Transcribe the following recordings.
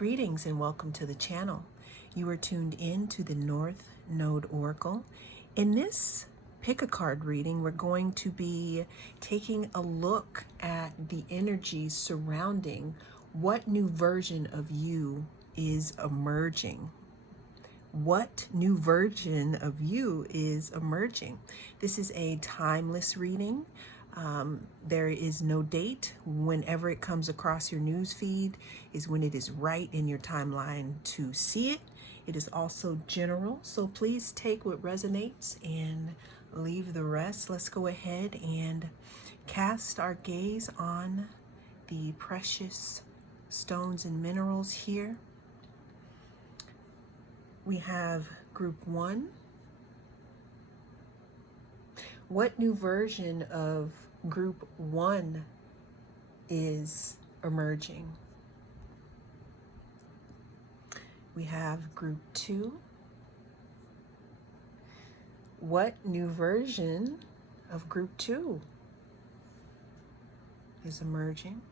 Greetings and welcome to the channel. You are tuned in to the North Node Oracle. In this pick a card reading, we're going to be taking a look at the energies surrounding what new version of you is emerging. What new version of you is emerging? This is a timeless reading. There is no date. Whenever it comes across your news feed is when it is right in your timeline to see it. It is also general, so please take what resonates and leave the rest. Let's go ahead and cast our gaze on the precious stones and minerals here. We have group 1. What new version of group 1 is emerging? We have group 2. What new version of group 2 is emerging?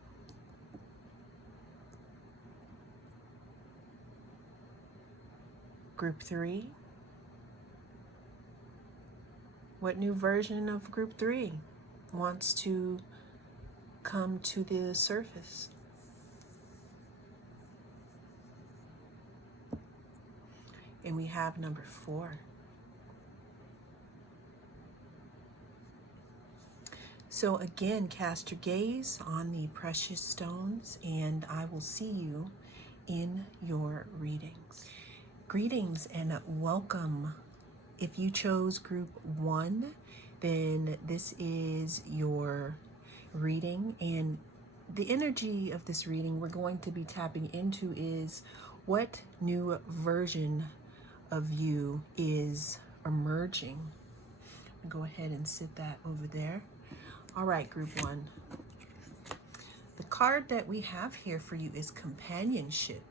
Group 3. What new version of group 3 wants to come to the surface? And we have number 4. So again, cast your gaze on the precious stones and I will see you in your readings. Greetings and welcome. If you chose group 1, then this is your reading, and the energy of this reading we're going to be tapping into is what new version of you is emerging. Go ahead and sit that over there. All right, group 1. The card that we have here for you is companionship.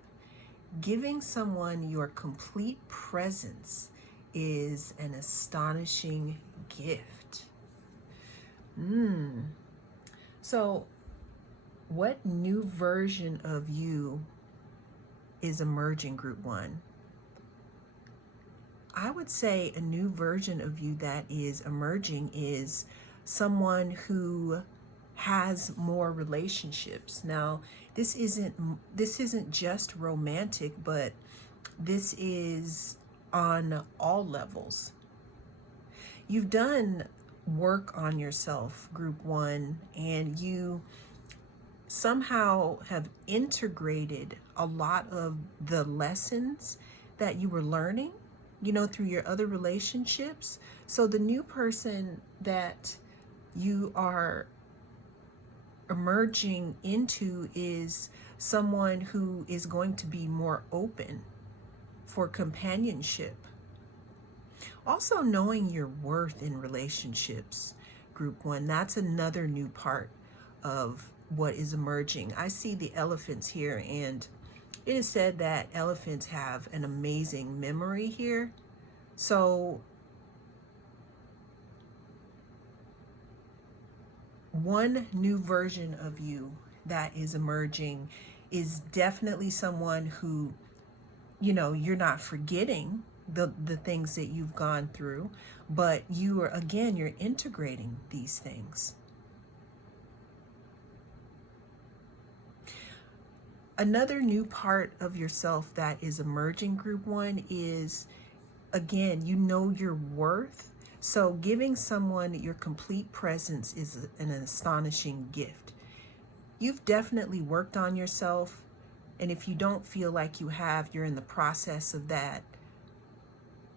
Giving someone your complete presence is an astonishing gift. So what new version of you is emerging, group 1? I would say a new version of you that is emerging is someone who has more relationships. Now, this isn't just romantic, but this is on all levels. You've done work on yourself, group 1, and you somehow have integrated a lot of the lessons that you were learning, through your other relationships. So the new person that you are emerging into is someone who is going to be more open for companionship. Also knowing your worth in relationships, group 1, that's another new part of what is emerging. I see the elephants here, and it is said that elephants have an amazing memory here. So one new version of you that is emerging is definitely someone who, you're not forgetting the things that you've gone through, but you're integrating these things. Another new part of yourself that is emerging, group 1, is, again, your worth. So giving someone your complete presence is an astonishing gift. You've definitely worked on yourself, and if you don't feel like you have, you're in the process of that.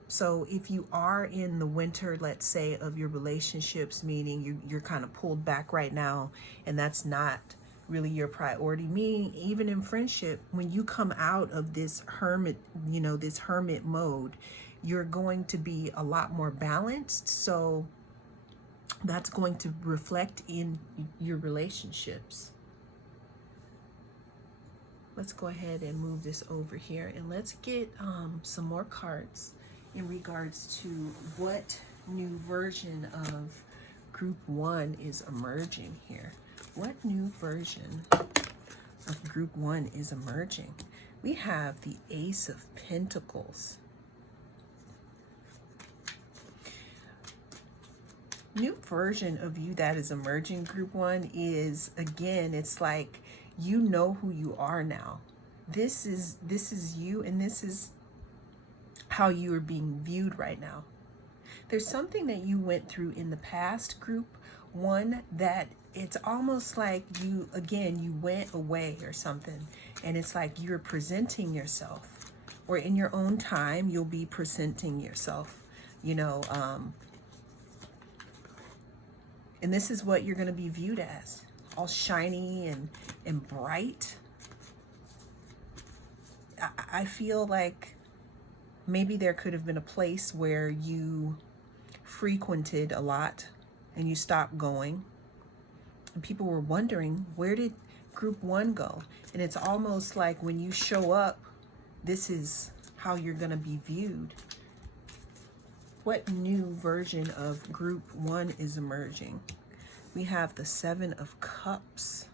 So if you are in the winter, let's say, of your relationships, meaning you're kind of pulled back right now, and that's not really your priority, meaning even in friendship, when you come out of this hermit mode, you're going to be a lot more balanced. So that's going to reflect in your relationships. Let's go ahead and move this over here, and let's get some more cards in regards to what new version of group 1 is emerging here. What new version of group one is emerging. We have the Ace of Pentacles. New version of you that is emerging, group one, is, again, it's like you know who you are now. This is you, and this is how you are being viewed right now. There's something that you went through in the past, group one, that it's almost like you, again, you went away or something, and it's like you're presenting yourself, or in your own time you'll be presenting yourself, you know, and this is what you're going to be viewed as, all shiny and bright. I feel like maybe there could have been a place where you frequented a lot and you stopped going. And people were wondering, where did group one go? And it's almost like when you show up, this is how you're going to be viewed. What new version of group one is emerging? We have the Seven of Cups.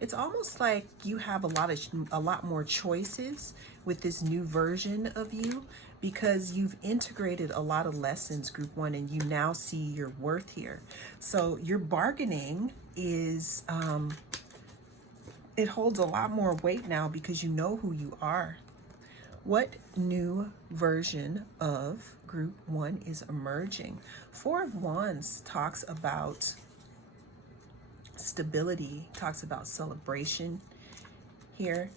It's almost like you have a lot more choices with this new version of you, because you've integrated a lot of lessons, group one, and you now see your worth here. So your bargaining is, it holds a lot more weight now because you know who you are. What new version of group one is emerging? Four of Wands talks about stability, talks about celebration here.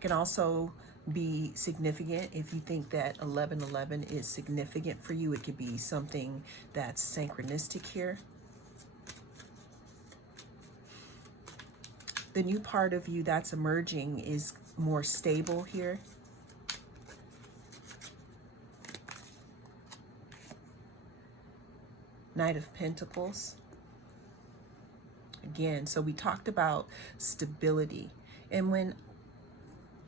Can also be significant if you think that 1111 is significant for you. It could be something that's synchronistic here. The new part of you that's emerging is more stable here. Knight of Pentacles. Again, so we talked about stability. And when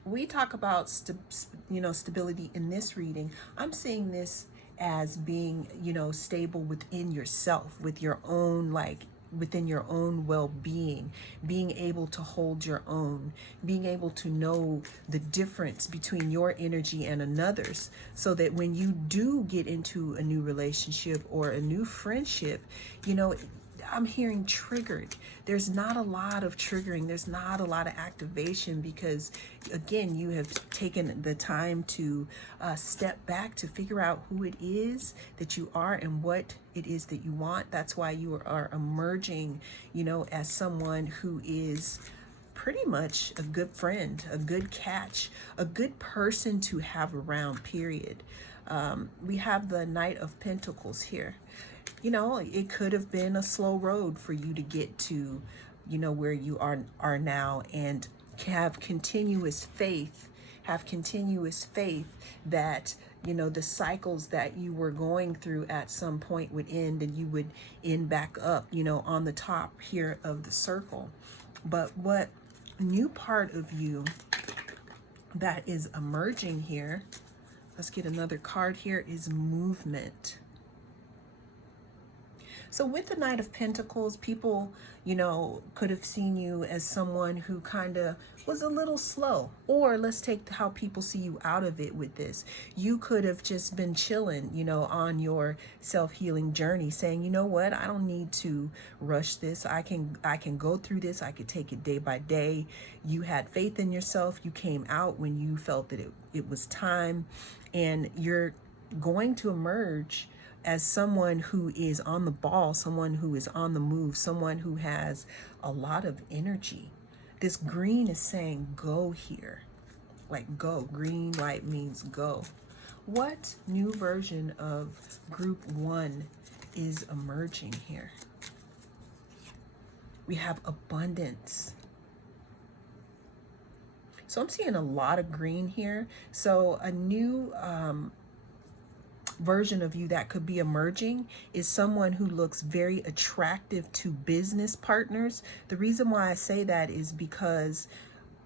we talk about stability in this reading, I'm seeing this as being, stable within yourself, with your own, within your own well-being, being able to hold your own, being able to know the difference between your energy and another's, so that when you do get into a new relationship or a new friendship, I'm hearing triggered. There's not a lot of triggering. There's not a lot of activation because, again, you have taken the time to step back to figure out who it is that you are and what it is that you want. That's why you are emerging, as someone who is pretty much a good friend, a good catch, a good person to have around, period. We have the Knight of Pentacles here. It could have been a slow road for you to get to, where you are now, and have continuous faith that, the cycles that you were going through at some point would end, and you would end back up, on the top here of the circle. But what new part of you that is emerging here, let's get another card here, is movement. So with the Knight of Pentacles, people, could have seen you as someone who kind of was a little slow. Or let's take how people see you out of it with this. You could have just been chilling, on your self-healing journey, saying, you know what, I don't need to rush this. I can go through this. I could take it day by day. You had faith in yourself. You came out when you felt that it was time, and you're going to emerge as someone who is on the ball, someone who is on the move, someone who has a lot of energy. This green is saying go here, like go. Green light means go. What new version of group one is emerging here? We have abundance. So I'm seeing a lot of green here. So a new version of you that could be emerging is someone who looks very attractive to business partners. The reason why I say that is because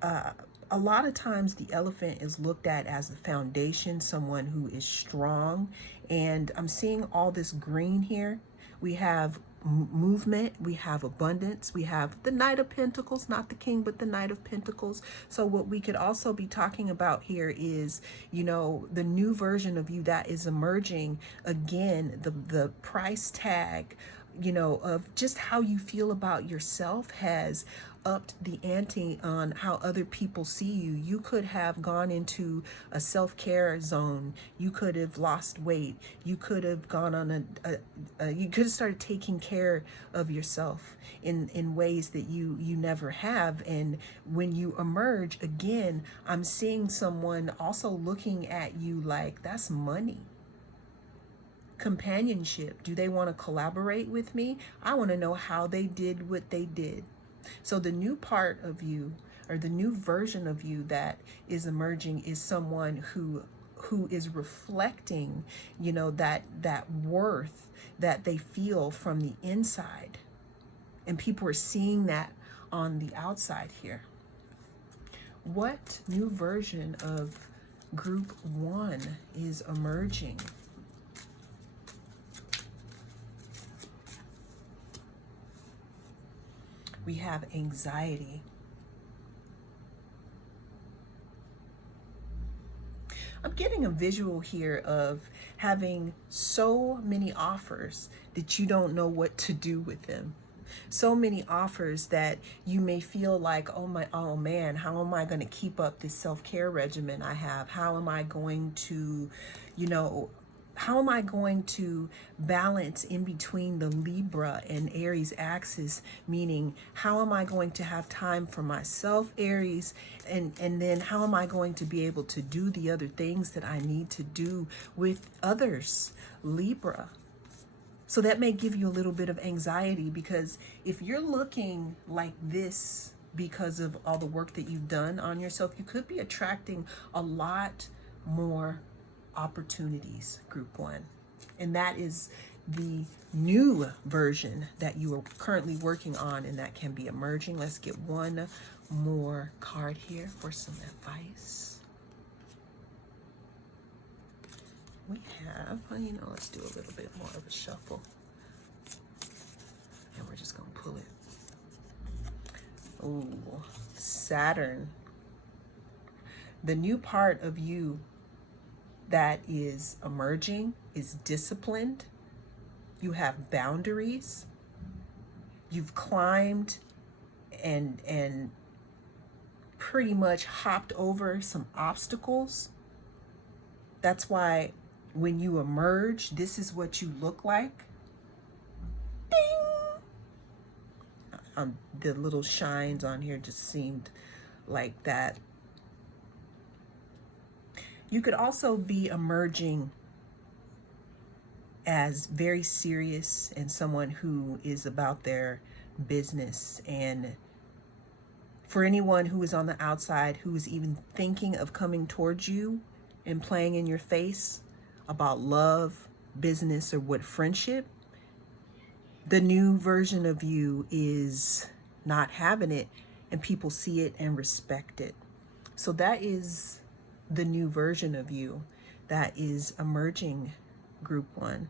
a lot of times the elephant is looked at as the foundation, someone who is strong. And I'm seeing all this green here. We have movement, we have abundance, we have the Knight of Pentacles, not the King, but the Knight of Pentacles. So what we could also be talking about here is, you know, the new version of you that is emerging. Again, the price tag, you know, of just how you feel about yourself has upped the ante on how other people see you. You could have gone into a self-care zone. You could have lost weight. You could have gone on you could have started taking care of yourself in ways that you never have. And when you emerge again, I'm seeing someone also looking at you like, that's money. Companionship. Do they want to collaborate with me? I want to know how they did what they did. So the new part of you, or the new version of you that is emerging, is someone who is reflecting, you know, that worth that they feel from the inside. And people are seeing that on the outside here. What new version of group 1 is emerging? We have anxiety. I'm getting a visual here of having so many offers that you don't know what to do with them. So many offers that you may feel like, oh man, how am I going to keep up this self-care regimen I have? How am I going to, you know, how am I going to balance in between the Libra and Aries axis? Meaning, how am I going to have time for myself, Aries? And then how am I going to be able to do the other things that I need to do with others, Libra? So that may give you a little bit of anxiety, because if you're looking like this because of all the work that you've done on yourself, you could be attracting a lot more opportunities, group 1. And that is the new version that you are currently working on, and that can be emerging. Let's get one more card here for some advice. We have, you know, let's do a little bit more of a shuffle. And we're just going to pull it. Ooh, Saturn. The new part of you that is emerging is disciplined. You have boundaries. You've climbed and pretty much hopped over some obstacles. That's why when you emerge, this is what you look like. Ding! The little shines on here just seemed like that. You could also be emerging as very serious and someone who is about their business. And for anyone who is on the outside, who is even thinking of coming towards you and playing in your face about love, business, or what, friendship, the new version of you is not having it, and people see it and respect it. So that is the new version of you that is emerging, group 1.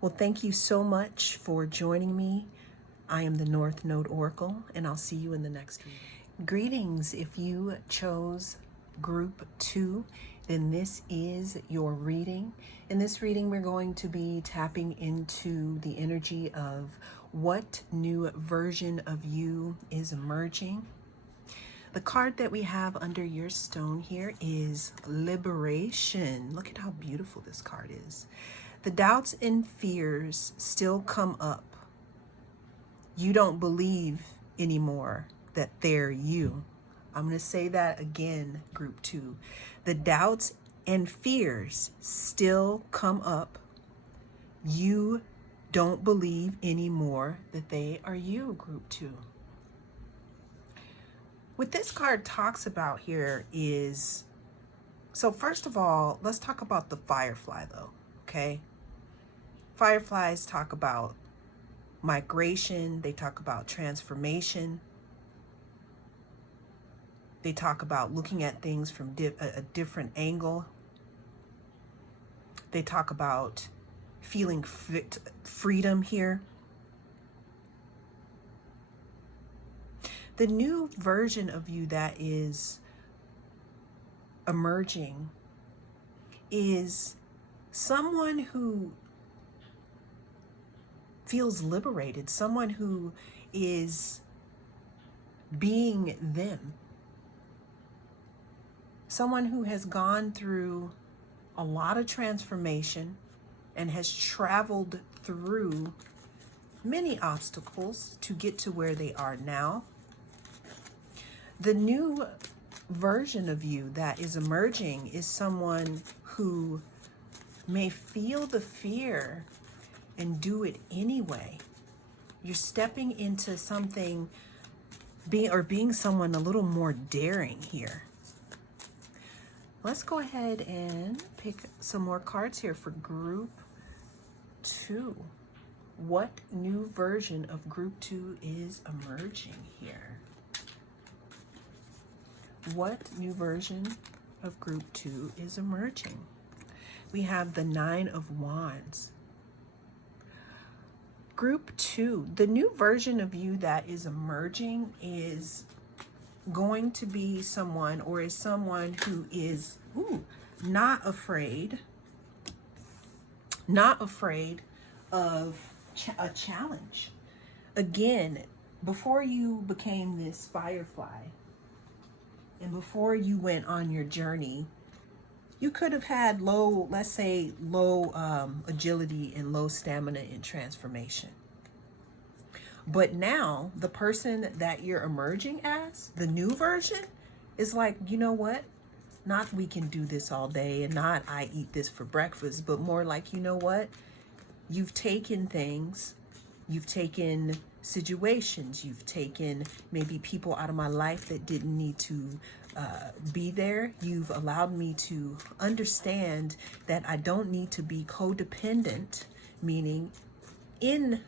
Well, thank you so much for joining me. I am the North Node Oracle, and I'll see you in the next reading. Greetings. If you chose group 2, then this is your reading. In this reading, we're going to be tapping into the energy of what new version of you is emerging. The card that we have under your stone here is Liberation. Look at how beautiful this card is. The doubts and fears still come up. You don't believe anymore that they're you. I'm going to say that again, group 2. The doubts and fears still come up. You don't believe anymore that they are you, group 2. What this card talks about here is, so first of all, let's talk about the firefly though, okay? Fireflies talk about migration, they talk about transformation, they talk about looking at things from a different angle. They talk about feeling freedom here. The new version of you that is emerging is someone who feels liberated, someone who is being them, someone who has gone through a lot of transformation and has traveled through many obstacles to get to where they are now. The new version of you that is emerging is someone who may feel the fear and do it anyway. You're stepping into something, being someone a little more daring here. Let's go ahead and pick some more cards here for group 2. What new version of group 2 is emerging here? What new version of group 2 is emerging? We have the 9 of Wands. Group 2, the new version of you that is emerging is going to be someone, or is someone who is not afraid of a challenge. Again, before you became this firefly and before you went on your journey, you could have had low agility and low stamina in transformation. But now the person that you're emerging as, the new version, is like, you know what? Not we can do this all day, and not I eat this for breakfast, but more like, you know what? You've taken things, you've taken situations, you've taken maybe people out of my life that didn't need to be there. You've allowed me to understand that I don't need to be codependent, meaning in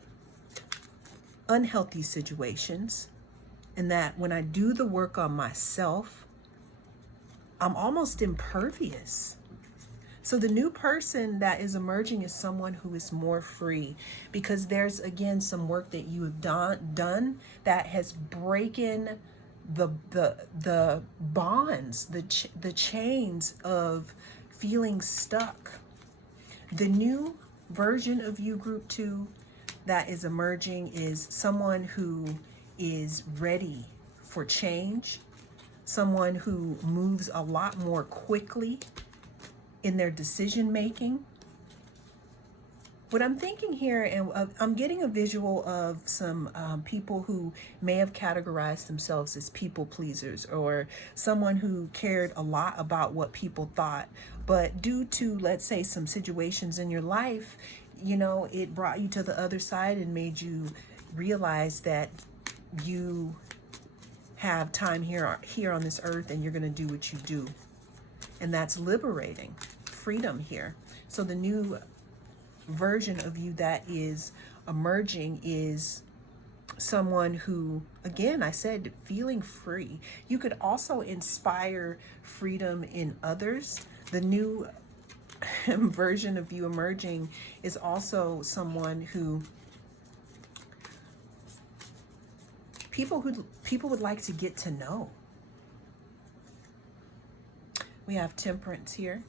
unhealthy situations, and that when I do the work on myself, I'm almost impervious. So the new person that is emerging is someone who is more free, because there's again some work that you have done that has broken the bonds, the chains of feeling stuck. The new version of you, group 2, that is emerging is someone who is ready for change, someone who moves a lot more quickly in their decision making. What I'm thinking here, and I'm getting a visual of some people who may have categorized themselves as people pleasers, or someone who cared a lot about what people thought, but due to, let's say, some situations in your life, you know, it brought you to the other side and made you realize that you have time here on this earth, and you're going to do what you do. And that's liberating, freedom here. So the new version of you that is emerging is someone who, again, I said, feeling free. You could also inspire freedom in others. The new version of you emerging is also someone who people would like to get to know. We have Temperance here.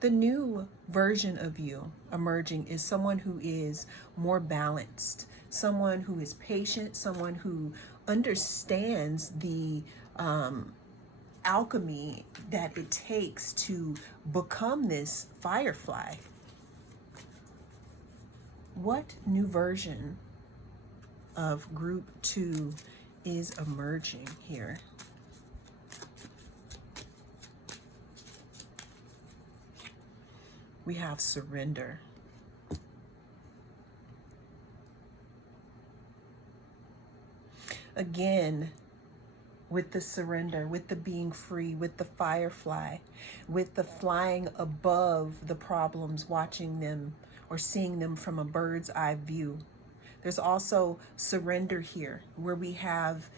The new version of you emerging is someone who is more balanced, someone who is patient, someone who understands the alchemy that it takes to become this firefly. What new version of group 2 is emerging here? We have surrender. Again, with the surrender, with the being free, with the firefly, with the flying above the problems, watching them or seeing them from a bird's eye view. There's also surrender here, where we have,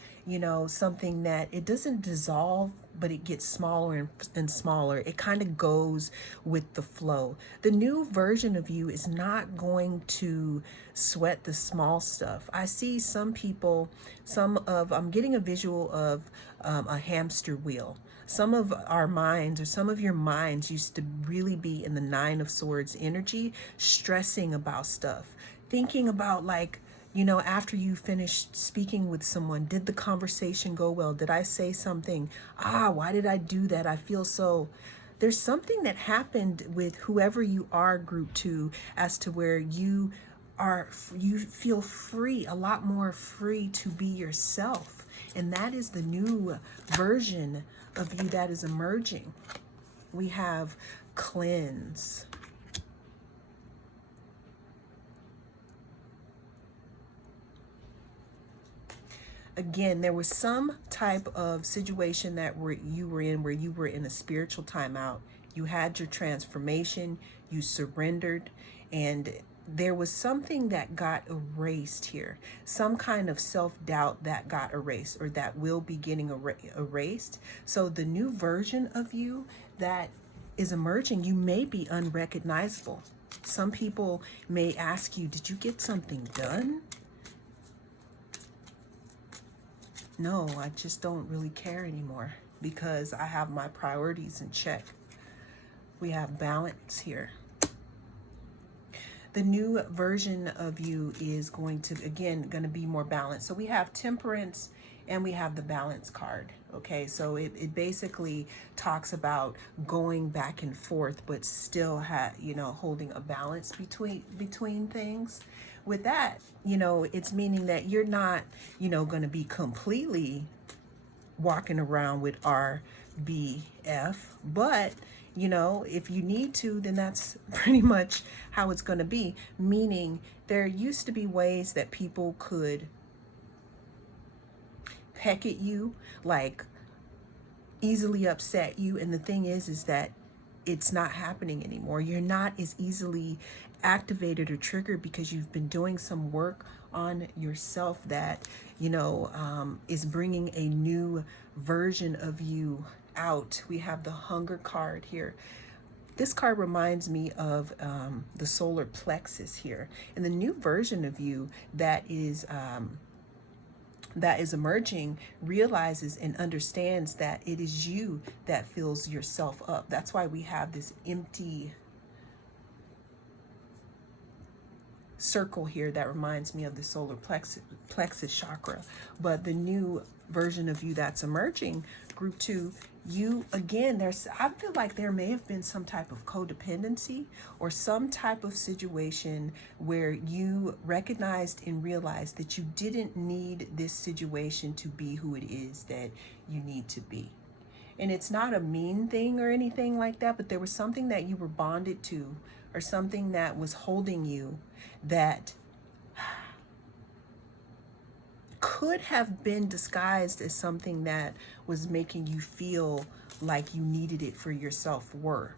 something that it doesn't dissolve, but it gets smaller and smaller. It kind of goes with the flow. The new version of you is not going to sweat the small stuff. I see some people, I'm getting a visual of a hamster wheel. Some of our minds, or some of your minds, used to really be in the Nine of Swords energy, stressing about stuff, thinking about, like, after you finished speaking with someone, did the conversation go well? Did I say something? Why did I do that? I feel so. There's something that happened with whoever you are, group 2, as to where you feel free, a lot more free to be yourself. And that is the new version of you that is emerging. We have cleanse. Again, there was some type of situation that you were in, where you were in a spiritual timeout. You had your transformation, you surrendered, and there was something that got erased here. Some kind of self-doubt that got erased, or that will be getting erased. So the new version of you that is emerging, you may be unrecognizable. Some people may ask you, did you get something done? No, I just don't really care anymore because I have my priorities in check. We have balance here. The new version of you is going to be more balanced. So we have temperance and we have the balance card. Okay, so it basically talks about going back and forth, but still holding a balance between things. With that, it's meaning that you're not, going to be completely walking around with RBF, but if you need to, then that's pretty much how it's going to be. Meaning, there used to be ways that people could peck at you, like easily upset you. And the thing is that it's not happening anymore. You're not as easily activated or triggered because you've been doing some work on yourself that, is bringing a new version of you out. We have the hunger card here. This card reminds me of the solar plexus here. And the new version of you that is emerging realizes and understands that it is you that fills yourself up. That's why we have this empty circle here that reminds me of the solar plexus chakra. But the new version of you that's emerging, group 2, you, again, I feel like there may have been some type of codependency or some type of situation where you recognized and realized that you didn't need this situation to be who it is that you need to be. And it's not a mean thing or anything like that, but there was something that you were bonded to, or something that was holding you, that could have been disguised as something that was making you feel like you needed it for your self-worth.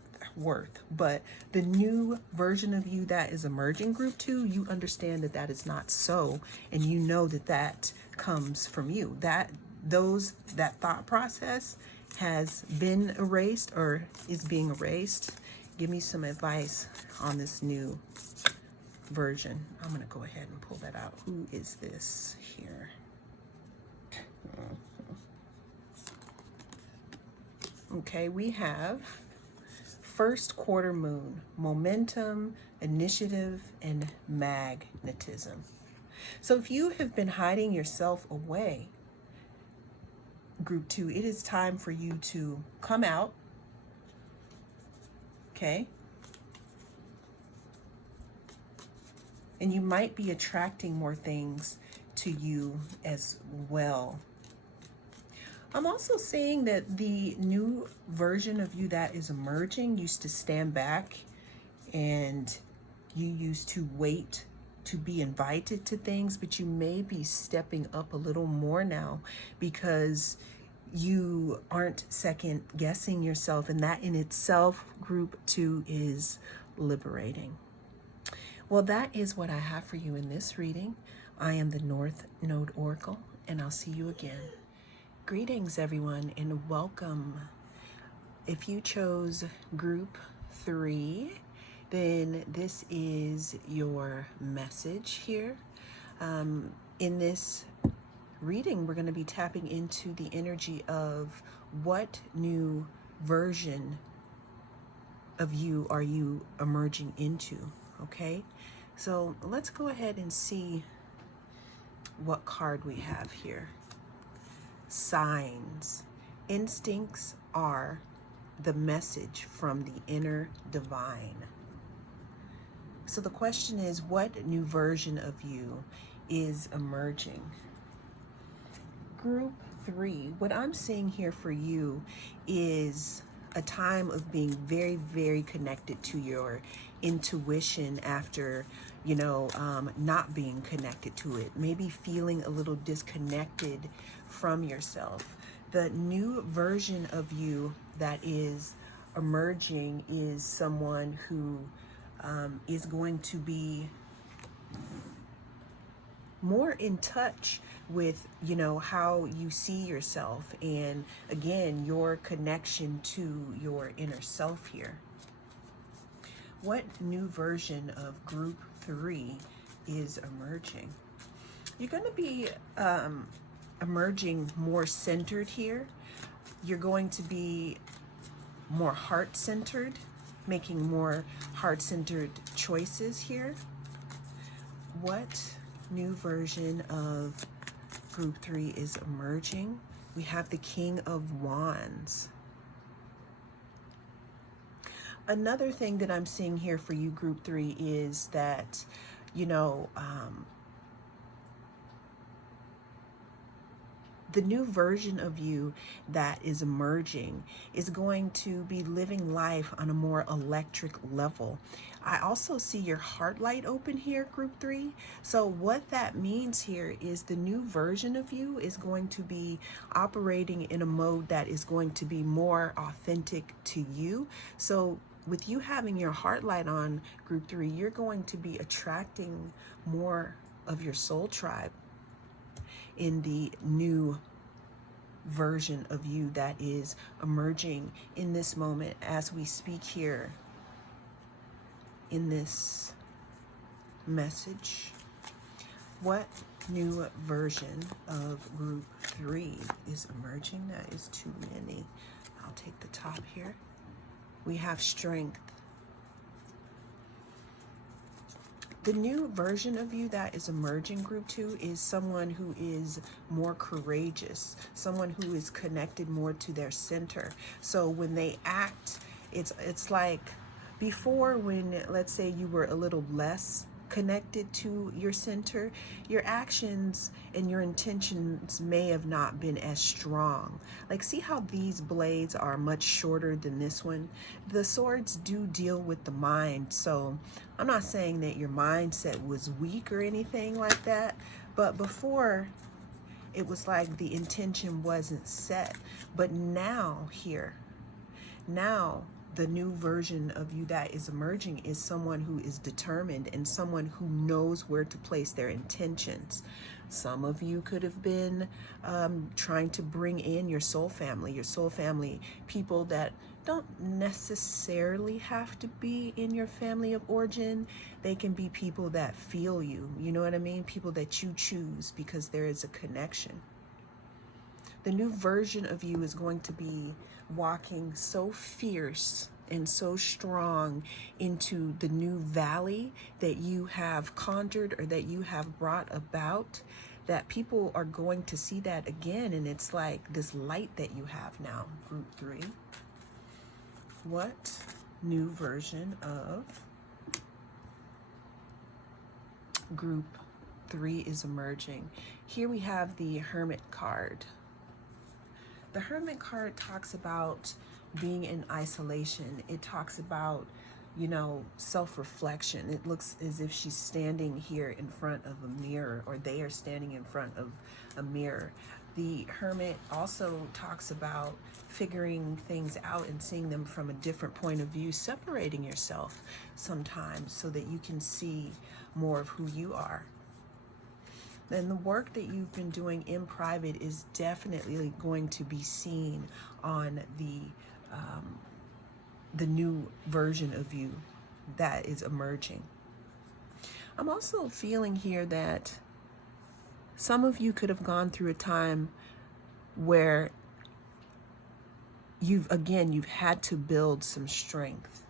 But the new version of you that is emerging, group 2, you understand that that is not so, and you know that that comes from you. That thought process has been erased or is being erased. Give me some advice on this new version. I'm going to go ahead and pull that out. Who is this here? Okay, we have first quarter moon, momentum, initiative, and magnetism. So if you have been hiding yourself away, group 2, it is time for you to come out. Okay? And you might be attracting more things to you as well. I'm also seeing that the new version of you that is emerging used to stand back, and you used to wait to be invited to things, but you may be stepping up a little more now because you aren't second guessing yourself, and that in itself, group 2, is liberating. Well, that is what I have for you in this reading. I am the North Node Oracle, and I'll see you again. Greetings, everyone, and welcome. If you chose group 3, then this is your message here. In this reading, we're going to be tapping into the energy of what new version of you are you emerging into, okay? So let's go ahead and see what card we have here. Signs. Instincts are the message from the inner divine. So the question is, what new version of you is emerging? Group 3, what I'm seeing here for you is a time of being very, very connected to your intuition after, not being connected to it, maybe feeling a little disconnected from yourself. The new version of you that is emerging is someone who is going to be more in touch with, how you see yourself, and again, your connection to your inner self here. What new version of group 3 is emerging? You're going to be emerging more centered here. You're going to be more heart-centered, making more heart-centered choices here. What new version of group 3 is emerging? We have the King of Wands. Another thing that I'm seeing here for you, group 3, is that, the new version of you that is emerging is going to be living life on a more electric level. I also see your heart light open here, group 3. So what that means here is the new version of you is going to be operating in a mode that is going to be more authentic to you. So with you having your heart light on, group 3, you're going to be attracting more of your soul tribe in the new version of you that is emerging in this moment as we speak here in this message. What new version of group 3 is emerging? That is too many. I'll take the top here. We have strength. The new version of you that is emerging, group 2, is someone who is more courageous, someone who is connected more to their center. So when they act, it's like before, when, let's say, you were a little less connected to your center, your actions and your intentions may have not been as strong. Like, see how these blades are much shorter than this one? The swords do deal with the mind, so I'm not saying that your mindset was weak or anything like that, but before it was like the intention wasn't set. But now the new version of you that is emerging is someone who is determined and someone who knows where to place their intentions. Some of you could have been trying to bring in your soul family, people that don't necessarily have to be in your family of origin. They can be people that feel you, you know what I mean? People that you choose because there is a connection. The new version of you is going to be walking so fierce and so strong into the new valley that you have conjured or that you have brought about, that people are going to see that again, and it's like this light that you have now, group 3. What new version of group 3 is emerging? Here we have the Hermit card. The Hermit card talks about being in isolation. It talks about, self-reflection. It looks as if she's standing here in front of a mirror, or they are standing in front of a mirror. The Hermit also talks about figuring things out and seeing them from a different point of view, separating yourself sometimes so that you can see more of who you are. Then the work that you've been doing in private is definitely going to be seen on the new version of you that is emerging. I'm also feeling here that some of you could have gone through a time where you've had to build some strength.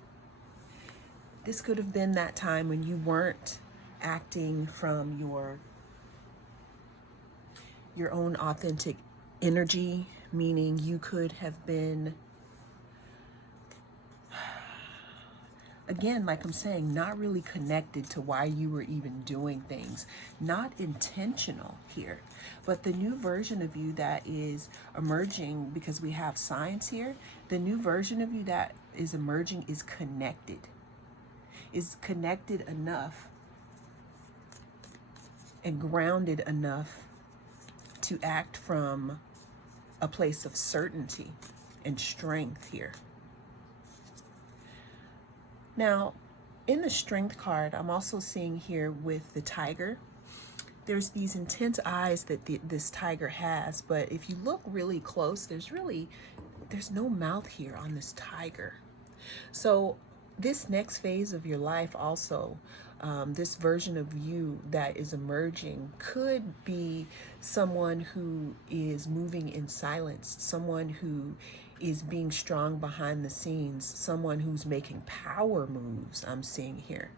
This could have been that time when you weren't acting from your own authentic energy, meaning you could have been, again, like I'm saying, not really connected to why you were even doing things, not intentional here. But the new version of you that is emerging, because we have science here, the new version of you that is emerging is connected enough and grounded enough to act from a place of certainty and strength here. Now, in the Strength card, I'm also seeing here with the tiger, there's these intense eyes that this tiger has, but if you look really close, there's no mouth here on this tiger. So this next phase of your life also, this version of you that is emerging could be someone who is moving in silence, someone who is being strong behind the scenes, someone who's making power moves. I'm seeing here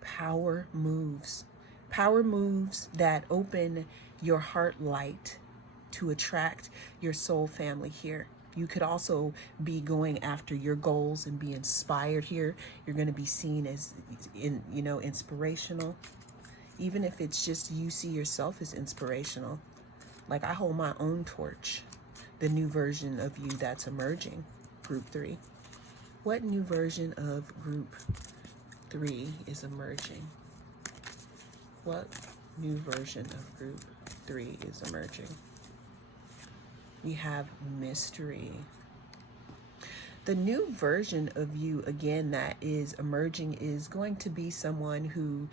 power moves that open your heart light to attract your soul family here. You could also be going after your goals and be inspired here. You're going to be seen as inspirational, even if it's just you see yourself as inspirational. Like I hold my own torch, the new version of you that's emerging, group 3. What new version of group 3 is emerging? What new version of group 3 is emerging? We have mystery. The new version of you, again, that is emerging is going to be someone who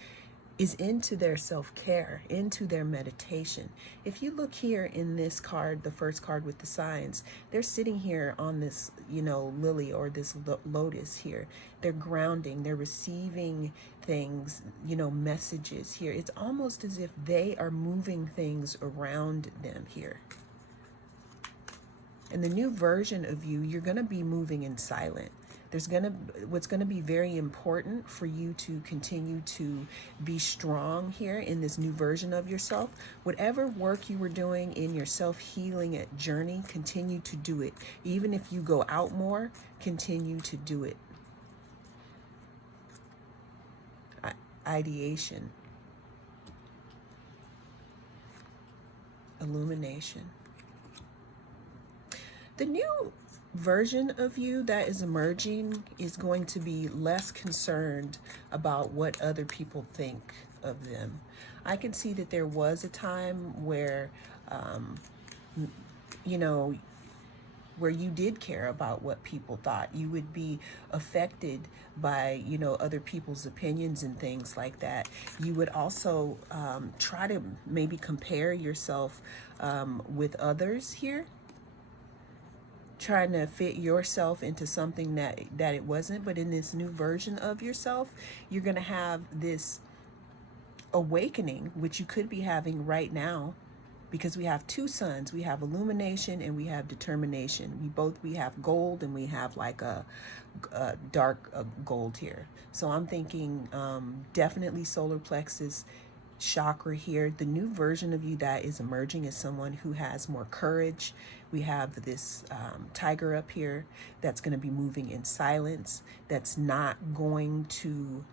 is into their self-care, into their meditation. If you look here in this card, the first card with the signs, they're sitting here on this, lily or this lotus here. They're grounding, they're receiving things, messages here. It's almost as if they are moving things around them here. In the new version of you, you're going to be moving in silence. What's going to be very important for you to continue to be strong here in this new version of yourself. Whatever work you were doing in your self-healing journey, continue to do it. Even if you go out more, continue to do it. Ideation. Illumination. The new version of you that is emerging is going to be less concerned about what other people think of them. I can see that there was a time where, where you did care about what people thought. You would be affected by, other people's opinions and things like that. You would also try to maybe compare yourself with others here, trying to fit yourself into something that it wasn't. But in this new version of yourself, you're going to have this awakening, which you could be having right now, because we have two suns. We have illumination and we have determination. We have gold and we have like a dark gold here. So I'm thinking definitely solar plexus chakra here. The new version of you that is emerging is someone who has more courage. We have this tiger up here that's going to be moving in silence, that's not going to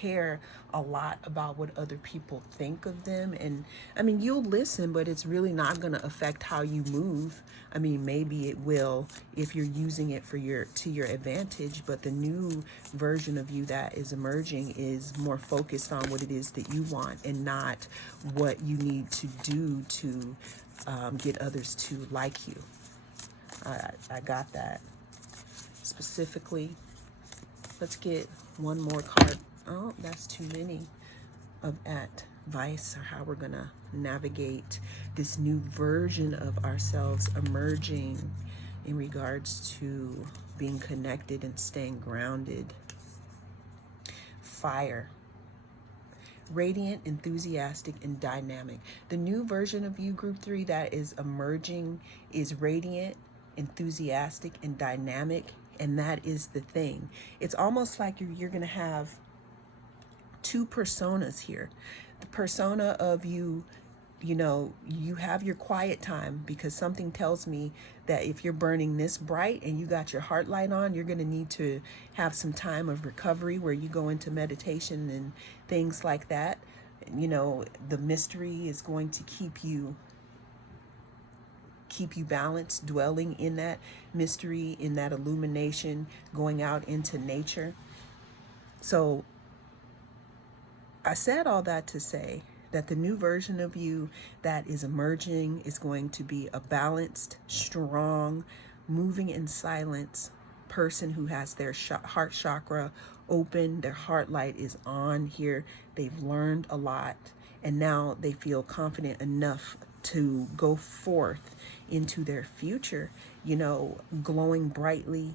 care a lot about what other people think of them. And I mean, you'll listen, but it's really not going to affect how you move. I mean, maybe it will if you're using it for to your advantage, but the new version of you that is emerging is more focused on what it is that you want and not what you need to do to get others to like you. I got that. Specifically, let's get one more card. Oh, that's too many of advice, or how we're going to navigate this new version of ourselves emerging in regards to being connected and staying grounded. Fire. Radiant, enthusiastic, and dynamic. The new version of you, group 3, that is emerging is radiant, enthusiastic, and dynamic. And that is the thing. It's almost like you're going to have two personas here. The persona of you, you know, you have your quiet time, because something tells me that if you're burning this bright and you got your heart light on, you're going to need to have some time of recovery where you go into meditation and things like that. You know, the mystery is going to keep you balanced, dwelling in that mystery, in that illumination, going out into nature. So I said all that to say that the new version of you that is emerging is going to be a balanced, strong, moving in silence person who has their heart chakra open, their heart light is on here. They've learned a lot, and now they feel confident enough to go forth into their future, you know, glowing brightly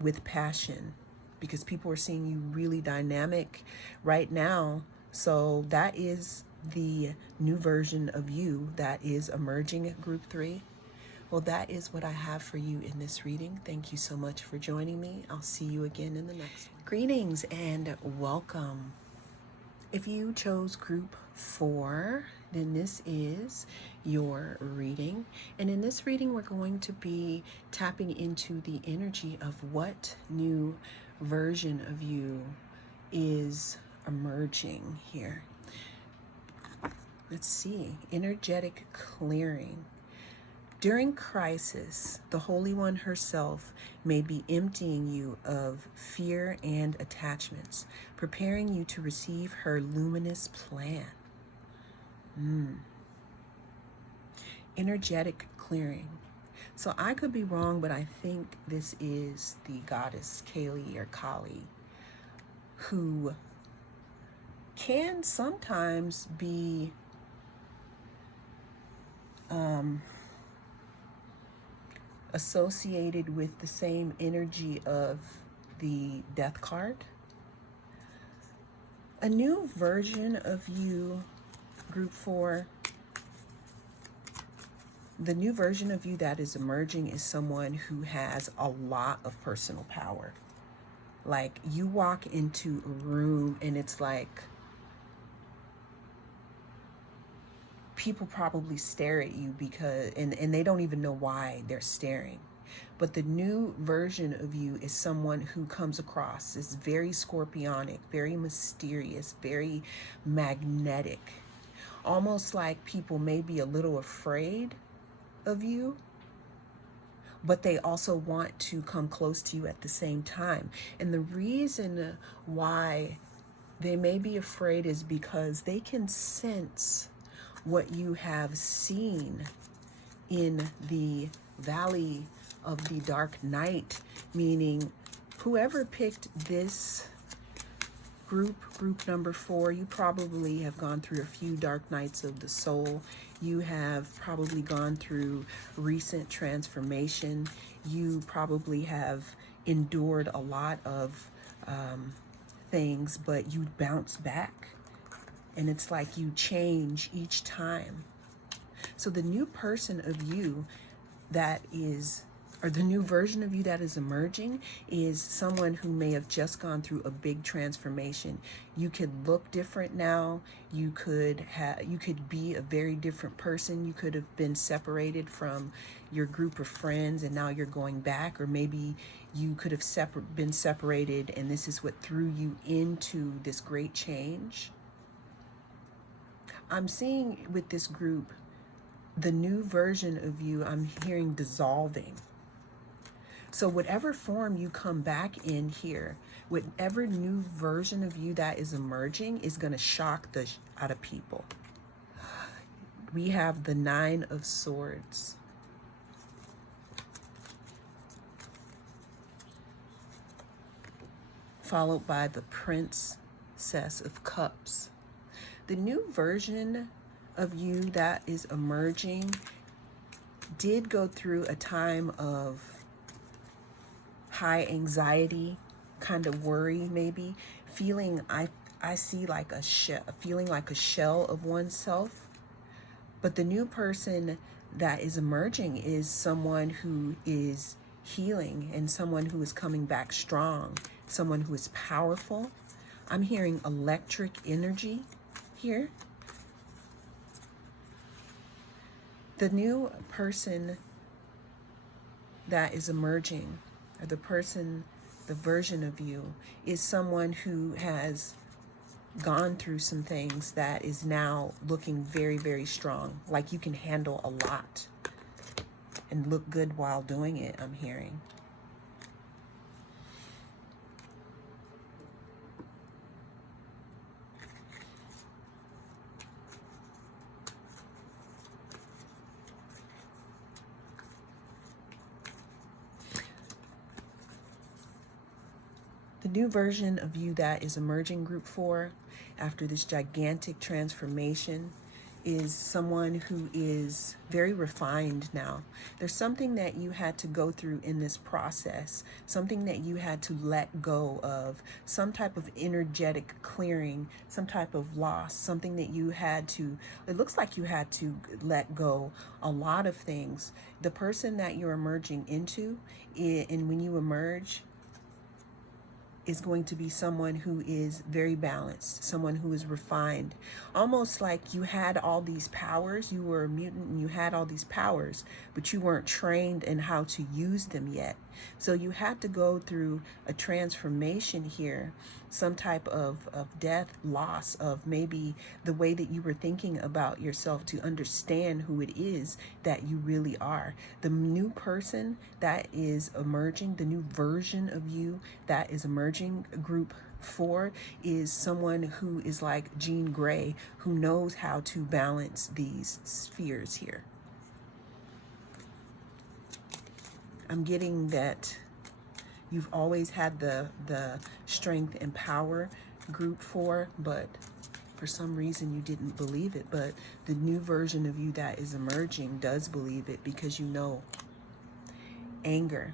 with passion, because people are seeing you really dynamic right now. So that is the new version of you that is emerging at group 3. Well, that is what I have for you in this reading. Thank you so much for joining me. I'll see you again in the next one. Greetings and welcome. If you chose group 4, then this is your reading. And in this reading, we're going to be tapping into the energy of what new version of you is emerging here. Let's see. Energetic clearing. During crisis, the Holy One herself may be emptying you of fear and attachments, preparing you to receive her luminous plan. Energetic clearing. So I could be wrong, but I think this is the goddess Kali or Kali, who can sometimes be associated with the same energy of the death card. A new version of you, group 4, the new version of you that is emerging is someone who has a lot of personal power. Like, you walk into a room and it's like people probably stare at you because, and they don't even know why they're staring. But the new version of you is someone who comes across as very scorpionic, very mysterious, very magnetic. Almost like people may be a little afraid of you, but they also want to come close to you at the same time. And the reason why they may be afraid is because they can sense what you have seen in the valley of the dark night, meaning whoever picked this group number 4, you probably have gone through a few dark nights of the soul. You have probably gone through recent transformation. You probably have endured a lot of things, but you bounce back. And it's like you change each time. So the new person of you that is or the new version of you that is emerging is someone who may have just gone through a big transformation. You could look different now. You could be a very different person. You could have been separated from your group of friends and now you're going back, or maybe you could have been separated and this is what threw you into this great change. I'm seeing with this group, the new version of you, I'm hearing dissolving. So whatever form you come back in here, whatever new version of you that is emerging is going to shock the out of people. We have the 9 of Swords. Followed by the Princess of Cups. The new version of you that is emerging did go through a time of high anxiety, kind of worry, maybe feeling, I see like feeling like a shell of oneself. But the new person that is emerging is someone who is healing and someone who is coming back strong, someone who is powerful. I'm hearing electric energy here. The new person that is emerging, or the version of you, is someone who has gone through some things that is now looking very, very strong. Like you can handle a lot and look good while doing it, I'm hearing. The new version of you that is emerging, group 4, after this gigantic transformation, is someone who is very refined now. There's something that you had to go through in this process, something that you had to let go of, some type of energetic clearing, some type of loss, something that you had to, it looks like you had to let go a lot of things. The person that you're emerging into, and when you emerge, is going to be someone who is very balanced, someone who is refined. Almost like you had all these powers, you were a mutant and you had all these powers, but you weren't trained in how to use them yet. So you had to go through a transformation here, some type of death, loss of maybe the way that you were thinking about yourself, to understand who it is that you really are. The new person that is emerging, the new version of you that is emerging, group 4, is someone who is like Jean Grey, who knows how to balance these spheres here. I'm getting that you've always had the strength and power, group 4, but for some reason you didn't believe it. But the new version of you that is emerging does believe it, because you know. Anger.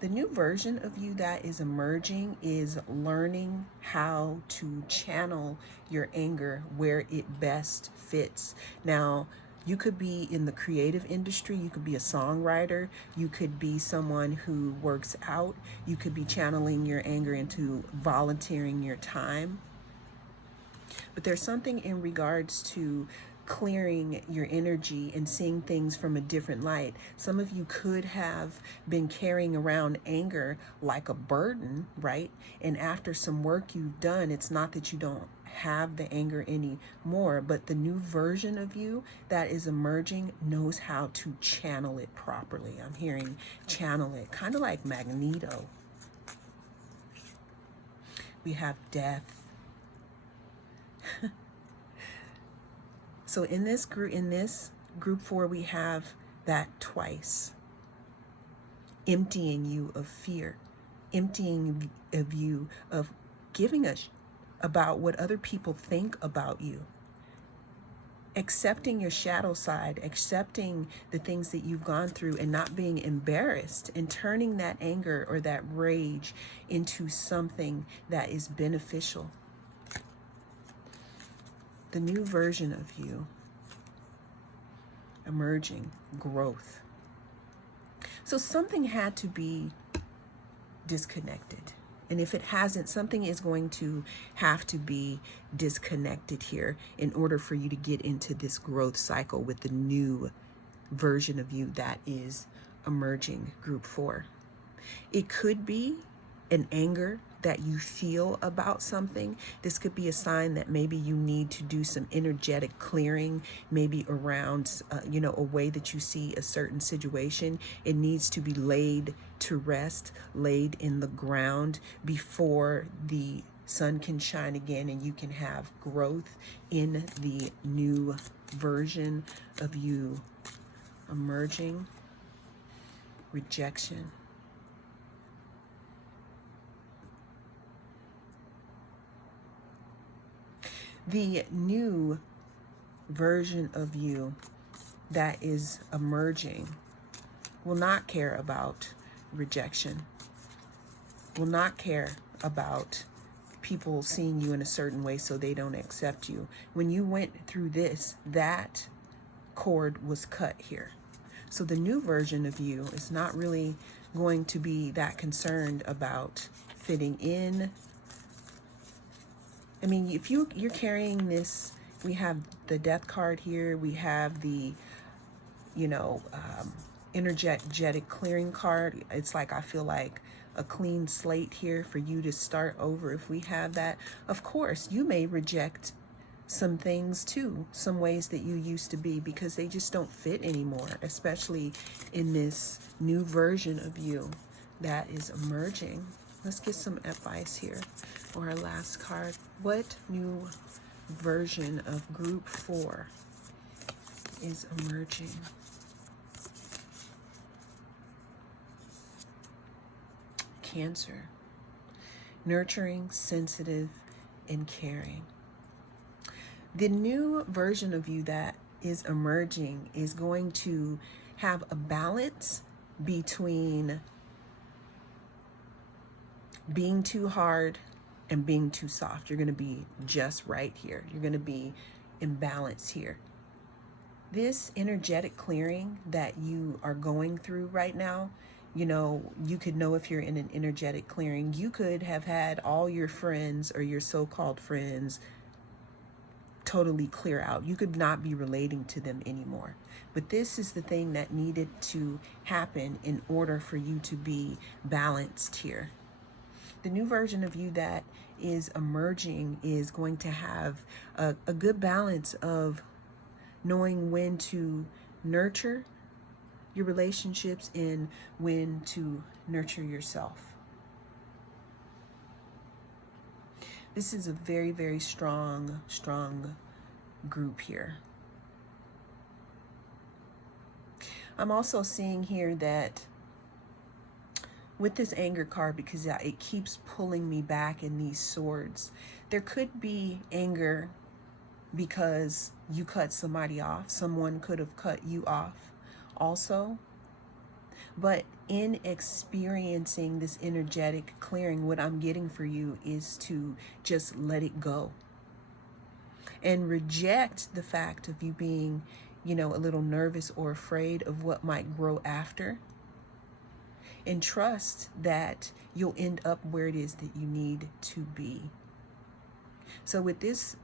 The new version of you that is emerging is learning how to channel your anger where it best fits. Now, you could be in the creative industry, you could be a songwriter, you could be someone who works out, you could be channeling your anger into volunteering your time. But there's something in regards to clearing your energy and seeing things from a different light. Some of you could have been carrying around anger like a burden, right? And after some work you've done, it's not that you don't have the anger anymore, but the new version of you that is emerging knows how to channel it properly. I'm hearing channel it, kind of like Magneto. We have death. So in this group 4, we have that twice. Emptying you of fear, emptying of you of giving a about what other people think about you. Accepting your shadow side, accepting the things that you've gone through and not being embarrassed, and turning that anger or that rage into something that is beneficial. The new version of you emerging, growth. So something had to be disconnected. And if it hasn't, something is going to have to be disconnected here in order for you to get into this growth cycle with the new version of you that is emerging, group 4. It could be an anger that you feel about something. This could be a sign that maybe you need to do some energetic clearing, maybe around, a way that you see a certain situation. It needs to be laid to rest, laid in the ground before the sun can shine again and you can have growth in the new version of you emerging. Rejection. The new version of you that is emerging will not care about rejection, will not care about people seeing you in a certain way so they don't accept you. When you went through this, that cord was cut here. So the new version of you is not really going to be that concerned about fitting in. I mean, if you're carrying this, we have the death card here. We have the, energetic clearing card. It's like, I feel like a clean slate here for you to start over. If we have that, of course, you may reject some things too, some ways that you used to be, because they just don't fit anymore, especially in this new version of you that is emerging. Let's get some advice here for our last card. What new version of group 4 is emerging? Cancer. Nurturing, sensitive, and caring. The new version of you that is emerging is going to have a balance between being too hard and being too soft. You're going to be just right here. You're going to be in balance here. This energetic clearing that you are going through right now, you could know if you're in an energetic clearing. You could have had all your friends or your so-called friends totally clear out. You could not be relating to them anymore. But this is the thing that needed to happen in order for you to be balanced here. The new version of you that is emerging is going to have a good balance of knowing when to nurture your relationships and when to nurture yourself. This is a very, very strong group here. I'm also seeing here that with this anger card, because it keeps pulling me back in these swords, there could be anger because you cut somebody off. Someone could have cut you off also. But in experiencing this energetic clearing, what I'm getting for you is to just let it go and reject the fact of you being, a little nervous or afraid of what might grow after. And trust that you'll end up where it is that you need to be. So with this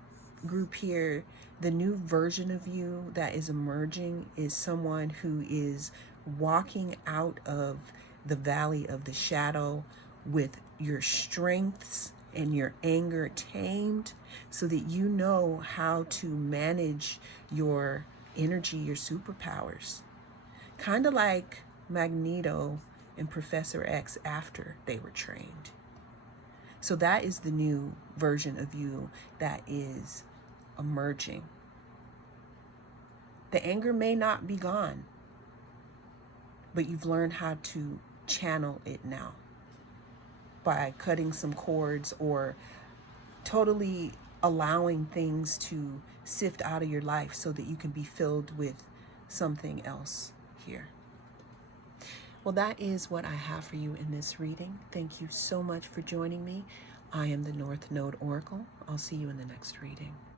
group here, the new version of you that is emerging is someone who is walking out of the valley of the shadow with your strengths and your anger tamed, so that you know how to manage your energy, your superpowers. Kind of like Magneto and Professor X after they were trained. So that is the new version of you that is emerging. The anger may not be gone, but you've learned how to channel it now by cutting some cords or totally allowing things to sift out of your life so that you can be filled with something else here. Well, that is what I have for you in this reading. Thank you so much for joining me. I am the North Node Oracle. I'll see you in the next reading.